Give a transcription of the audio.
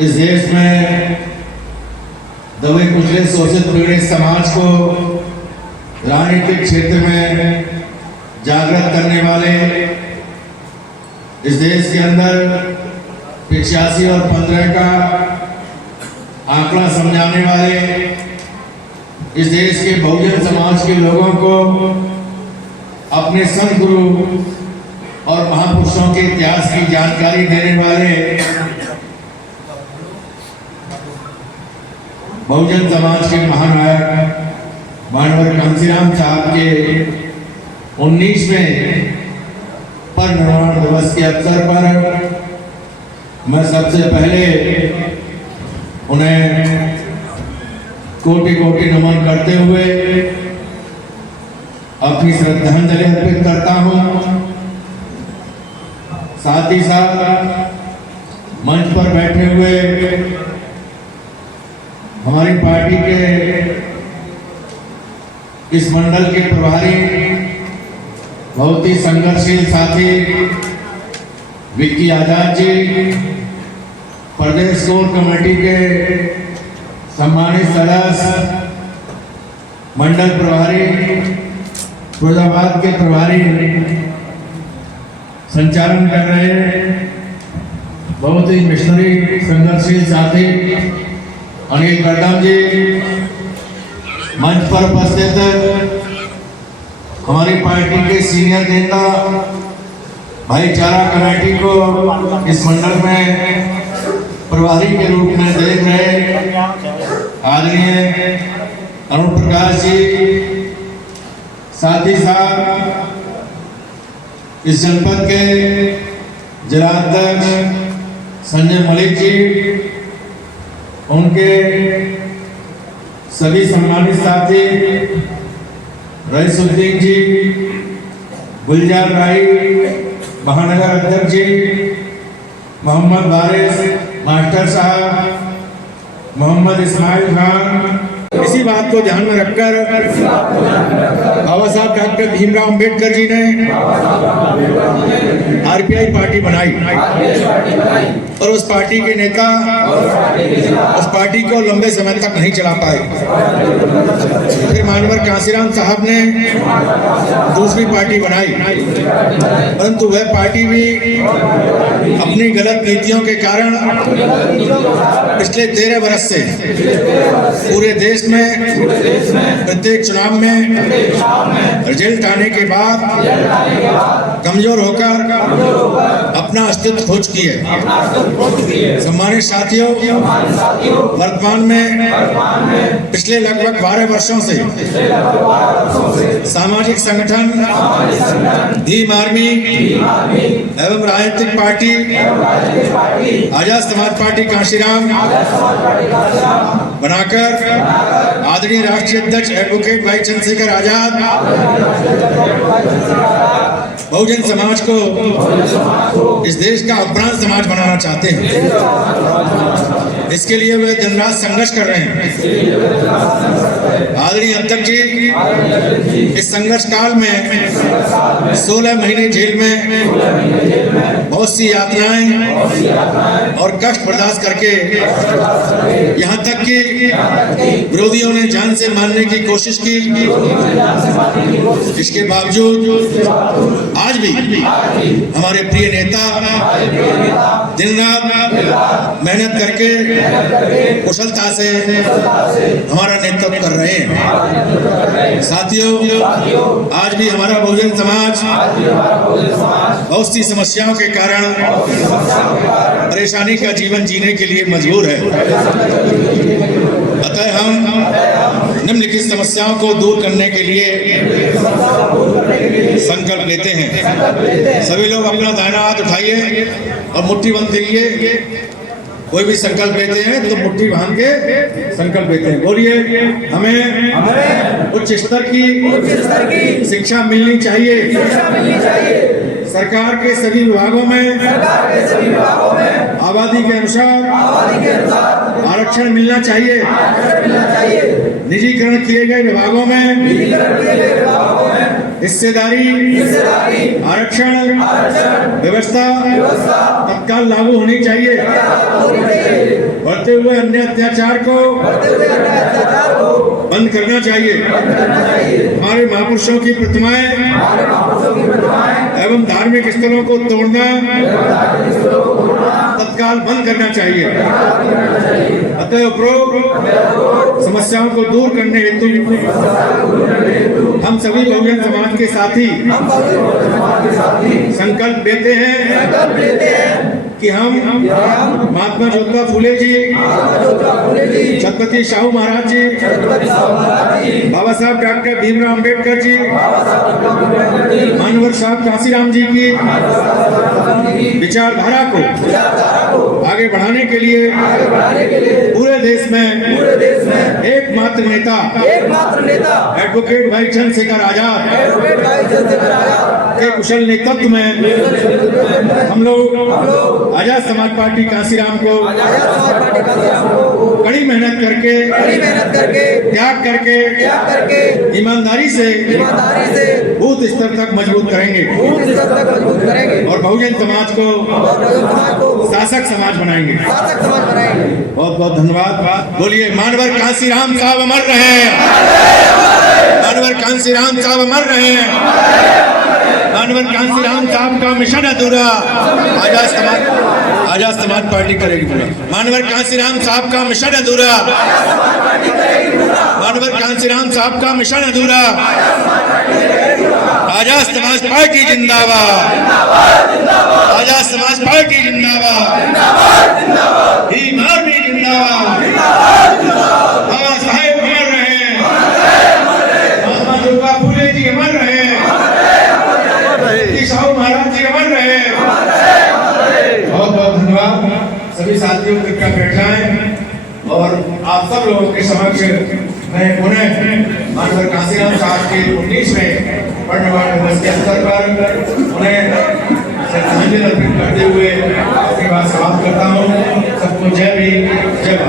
इस देश में दबे कुचले शोषित पीड़ित समाज को राजनीतिक क्षेत्र में जागृत करने वाले, इस देश के अंदर 85 और 15 का आंकड़ा समझाने वाले, इस देश के बहुजन समाज के लोगों को अपने संत गुरु और महापुरुषों के इतिहास की जानकारी देने वाले बहुजन समाज के महानायक मानवर कांसीराम साहब के 19वें परिनिर्वाण दिवस के अवसर पर मैं सबसे पहले उन्हें कोटि कोटि नमन करते हुए अपनी श्रद्धांजलि अर्पित करता हूं। साथ ही साथ मंच पर बैठे हुए हमारी पार्टी के इस मंडल के प्रभारी, बहुत ही संघर्षशील साथी विक्की आजाद जी, प्रदेश कोर कमेटी के सम्मानित सदस्य, मंडल प्रभारी, फिरोजाबाद के प्रभारी, संचालन कर रहे बहुत ही मिशनरी संघर्षशील साथी अनिल गड्डम जी, मंच पर उपस्थित हमारी पार्टी के सीनियर नेता, भाईचारा कमेटी को इस मंडल में प्रभारी के रूप में देख रहे आदरणीय अरुण प्रकाश जी, साथ ही साथ इस जनपद के जिलाध्यक्ष संजय मलिक जी, उनके सभी सम्मानित साथी रईसुद्दीन जी, गुलजार भाई, महानगर अध्यक्ष जी, मोहम्मद वारिस मास्टर साहब, मोहम्मद इस्माइल खान, इसी बात को ध्यान में रखकर बाबा साहब डॉक्टर भीमराव अंबेडकर जी ने आरपीआई पार्टी बनाई और उस पार्टी के नेता उस पार्टी को लंबे समय तक नहीं चला पाए। फिर मानवर कांसीराम साहब ने दूसरी पार्टी बनाई, परंतु वह पार्टी भी अपनी गलत नीतियों के कारण पिछले 13 वर्ष से पूरे देश में प्रत्येक चुनाव में रिजल्ट आने के बाद कमजोर होकर अपना अस्तित्व खो चुकी है। सम्मानित साथियों, वर्तमान में पिछले लगभग 12 वर्षों से सामाजिक संगठन भीम आर्मी एवं राजनीतिक पार्टी आजाद समाज पार्टी कांशीराम बनाकर आदरणीय राष्ट्रीय अध्यक्ष एडवोकेट भाई चंद्रशेखर आजाद बहुजन समाज को इस देश का अपराध समाज बनाना चाहते हैं। इसके लिए वे दिन रात संघर्ष कर रहे हैं। आदरणीय अध्यक्ष जी इस संघर्ष काल में 16 महीने जेल में बहुत सी यातनाएं और कष्ट बर्दाश्त करके यहाँ तक कि विरोधियों ने जान से मारने की कोशिश की, इसके बावजूद आज भी हमारे प्रिय नेता दिन रात मेहनत करके कुशलता से हमारा नेतृत्व कर रहे हैं। साथियों, आज भी हमारा बहुजन समाज बहुत सी समस्याओं के कारण परेशानी का जीवन जीने के लिए मजबूर है। अतः हम निम्नलिखित समस्याओं को दूर करने के लिए संकल्प लेते हैं। सभी लोग अपना दाहिना हाथ उठाइए और मुट्ठी बंद करिए। कोई भी संकल्प लेते हैं तो मुट्ठी बांध के संकल्प लेते हैं। बोलिए, हमें उच्च स्तर की शिक्षा मिलनी चाहिए। सरकार के सभी विभागों में आबादी के अनुसार आरक्षण मिलना चाहिए। निजीकरण किए गए विभागों में हिस्सेदारी आरक्षण व्यवस्था तत्काल लागू होनी चाहिए। बढ़ते हुए अन्य अत्याचार को बंद करना चाहिए। हमारे महापुरुषों की प्रतिमाएं एवं धार्मिक स्थलों को तोड़ना तत्काल बंद करना चाहिए। अतः उपरोक्त समस्याओं को दूर करने हेतु हम सभी बहुजन समाज के साथी संकल्प लेते हैं कि हम महात्मा ज्योतिबा फूले जी, छत्रपति शाहू महाराज जी, बाबा साहब डॉक्टर भीमराव अंबेडकर जी, मानवर साहब कांसीराम जी की विचारधारा को आगे बढ़ाने के लिए पूरे देश में एकमात्र नेता एडवोकेट भाई चंद्रशेखर आजाद के कुशल नेतृत्व में हम लोग आजाद समाज पार्टी कांसीराम को कड़ी मेहनत करके त्याग करके ईमानदारी से बूथ स्तर तक मजबूत करेंगे और बहुजन समाज को शासक समाज बनाएंगे। बहुत बहुत धन्यवाद। बोलिए मानवर कांसीराम साहब अमर रहे, मानवर कांसीराम साहब अमर रहे, मानवर कांसीराम साहब का मिशन अधूरा आजाद समाज पार्टी करेगी पूरा। मानवर कांसीराम साहब का मिशन अधूरा, मानवर कांसीराम साहब का मिशन अधूरा। आजाद समाज पार्टी जिंदाबाद, आजाद समाज पार्टी जिंदाबाद, भीम आर्मी जिंदाबाद। बाबा साहेब अमर रहे, महात्मा ज्योतिबा फूले जी अमर रहे, शाहू महाराज जी अमर रहे। बहुत बहुत धन्यवाद। सभी साथियों को कृपया बैठ जाएं और आप सब लोगों के समक्ष मैं पुनः मानवर कांसीराम साहब के 19वें वर्णवाद दिवस के अवसर पर उन्हें श्रद्धांजलि अर्पित करते हुए अपनी बात समाप्त करता हूँ। सबको जय भीम, जय भारत।